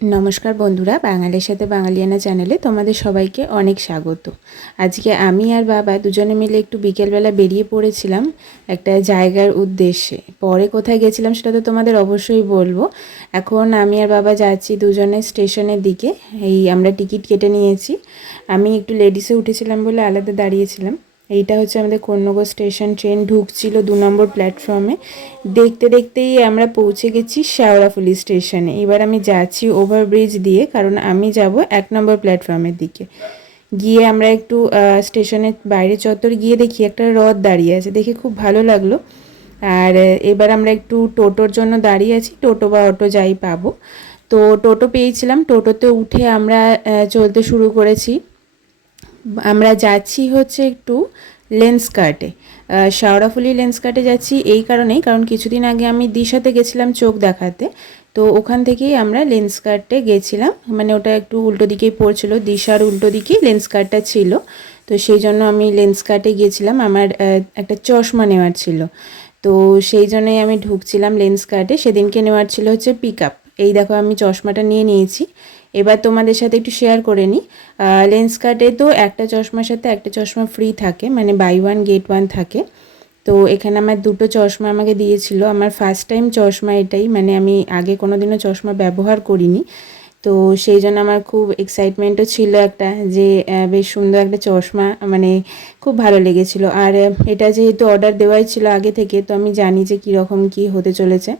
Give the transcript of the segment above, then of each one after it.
नमस्कार बंधुरा बांगालिर साथे बांगालियाना चैनेले तोमादेर सबाइके अनेक स्वागत। आजके आमी आर बाबा दुजोने मिले एकटु बिकेलबेला बेरिये पड़ेछिलाम एकटा जायगार उद्देश्ये। परे कोथाय गेछिलाम सेटा तो तोमादेर अवश्यई बोलबो। एखन आमी आर बाबा जाচ্ছি दुजोने स्टेशनेर दिके। एई आमरा टिकिट केटे नियेछि। आमी एकटु लेडिसे उठेछिलाम बोले आलादा दाঁড়িয়েছিলাম। এইটা হচ্ছে আমাদের কন্যগর স্টেশন। ট্রেন ঢুকছিল 2 নম্বর প্ল্যাটফর্মে। দেখতে দেখতেই আমরা পৌঁছে গেছি শেওড়াফুলি স্টেশনে। এবার আমি যাচ্ছি ওভারব্রিজ দিয়ে, কারণ আমি যাব 1 নম্বর প্ল্যাটফর্মের দিকে। গিয়ে আমরা একটু স্টেশনের বাইরে চত্বর গিয়ে দেখি একটা রথ দাঁড়িয়ে আছে, দেখে খুব ভালো লাগলো। আর এবার আমরা একটু টোটোর জন্য দাঁড়িয়ে আছি, টোটো বা অটো যাই পাবো। তো টোটো পেয়েছিলাম, টোটোতে উঠে আমরা চলতে শুরু করেছি। আমরা যাচ্ছি হচ্ছে একটু লেন্সকার্টে, শেওড়াফুলি লেন্সকার্টে যাচ্ছি এই কারণেই, কারণ কিছুদিন আগে আমি দিশাতে গেছিলাম চোখ দেখাতে। তো ওখান থেকেই আমরা লেন্সকার্টে গেছিলাম, মানে ওটা একটু উল্টো দিকেই পড়ছিল, দিশার উল্টো দিকেই লেন্সকার্টটা ছিল। তো সেই জন্য আমি লেন্সকার্টে গিয়েছিলাম, আমার একটা চশমা নেওয়ার ছিল। তো সেই জন্যই আমি ঢুকছিলাম লেন্সকার্টে। সেদিনকে নেওয়ার ছিল হচ্ছে পিক আপ। এই দেখো আমি চশমাটা নিয়ে নিয়েছি। এবার তোমাদের সাথে একটু শেয়ার করে নিই। লেন্সকার্টে তো একটা চশমার সাথে একটা চশমা ফ্রি থাকে, মানে বাই ওয়ান গেট ওয়ান থাকে। তো এখানে আমার দুটো চশমা আমাকে দিয়েছিল। আমার ফার্স্ট টাইম চশমা এটাই, মানে আমি আগে কোনো দিনও চশমা ব্যবহার করিনি। তো সেই জন্য আমার খুব এক্সাইটমেন্টও ছিল একটা, যে বেশ সুন্দর একটা চশমা, মানে খুব ভালো লেগেছিল। আর এটা যেহেতু অর্ডার দেওয়াই ছিল আগে থেকে, তো আমি জানি যে কীরকম কী হতে চলেছে।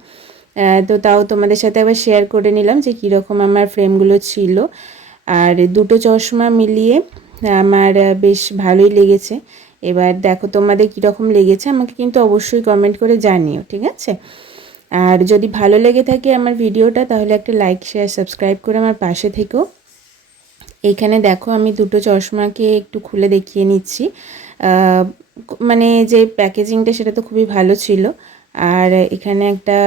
তো তাও তোমাদের সাথে আবার শেয়ার করে নিলাম যে কীরকম আমার ফ্রেমগুলো ছিল। আর দুটো চশমা মিলিয়ে আমার বেশ ভালোই লেগেছে। এবার দেখো তোমাদের কীরকম লেগেছে আমাকে কিন্তু অবশ্যই কমেন্ট করে জানিও, ঠিক আছে? আর যদি ভালো লেগে থাকে আমার ভিডিওটা, তাহলে একটা লাইক শেয়ার সাবস্ক্রাইব করে আমার পাশে থেকো। এইখানে দেখো আমি দুটো চশমাকে একটু খুলে দেখিয়ে নিচ্ছি। মানে যে প্যাকেজিংটা সেটা তো খুবই ভালো ছিল। আর এখানে একটা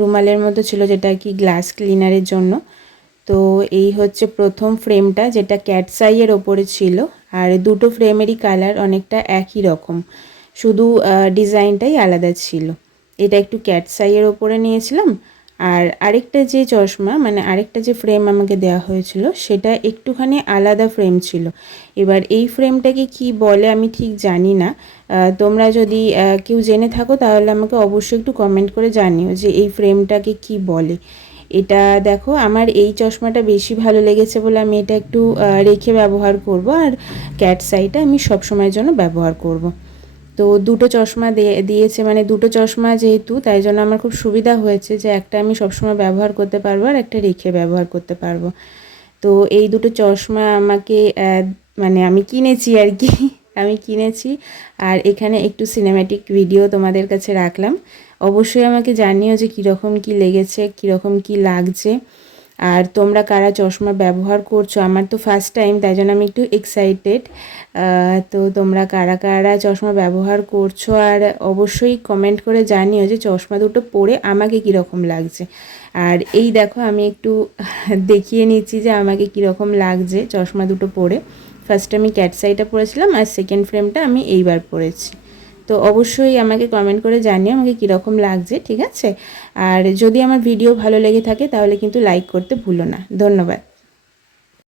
রুমালের মতো ছিল, যেটা কি গ্লাস ক্লিনারের জন্য। তো এই হচ্ছে প্রথম ফ্রেমটা, যেটা ক্যাটস আইয়ের ওপরে ছিল। আর দুটো ফ্রেমেরই কালার অনেকটা একই রকম, শুধু ডিজাইনটাই আলাদা ছিল। এটা একটু ক্যাটস আইয়ের ওপরে নিয়েছিলাম। আর আরেকটা যে চশমা, মানে আরেকটা যে ফ্রেম আমাকে দেওয়া হয়েছিল, সেটা একটুখানি আলাদা ফ্রেম ছিল। এবার এই ফ্রেমটাকে কি বলে আমি ঠিক জানি না। তোমরা যদি কেউ জেনে থাকো তাহলে আমাকে অবশ্যই একটু কমেন্ট করে জানিও যে এই ফ্রেমটাকে কি বলে। এটা দেখো আমার এই চশমাটা বেশি ভালো লেগেছে বলে আমি এটা একটু রেখে ব্যবহার করব। আর ক্যাটস আইটা আমি সব সময়ের জন্য ব্যবহার করব। তো দুটো চশমা দিয়েছে, মানে দুটো চশমা যেহেতু, তাই জন্য আমার খুব সুবিধা হয়েছে যে একটা আমি সবসময় ব্যবহার করতে পারবো আর একটা রেখে ব্যবহার করতে পারবো। তো এই দুটো চশমা আমাকে মানে আমি কিনেছি আর কি, আমি কিনেছি। আর এখানে একটু সিনেম্যাটিক ভিডিও তোমাদের কাছে রাখলাম। অবশ্যই আমাকে জানিও যে কীরকম কী লেগেছে, কীরকম কী লাগছে। আর তোমরা কারা চশমা ব্যবহার করছো, আমার তো ফার্স্ট টাইম, তাই জন্য আমি একটু এক্সাইটেড। তো তোমরা কারা কারা চশমা ব্যবহার করছো, আর অবশ্যই কমেন্ট করে জানিও যে চশমা দুটো পরে আমাকে কীরকম লাগছে। আর এই দেখো আমি একটু দেখিয়ে নিচ্ছি যে আমাকে কীরকম লাগছে চশমা দুটো পরে। ফার্স্টে আমি ক্যাটস আইটা পরেছিলাম, আর সেকেন্ড ফ্রেমটা আমি এইবার পরেছি। তো অবশ্যই আমাকে কমেন্ট করে জানিও আমাকে কীরকম লাগছে, ঠিক আছে? আর যদি আমার ভিডিও ভালো লেগে থাকে তাহলে কিন্তু লাইক করতে ভুলো না। ধন্যবাদ।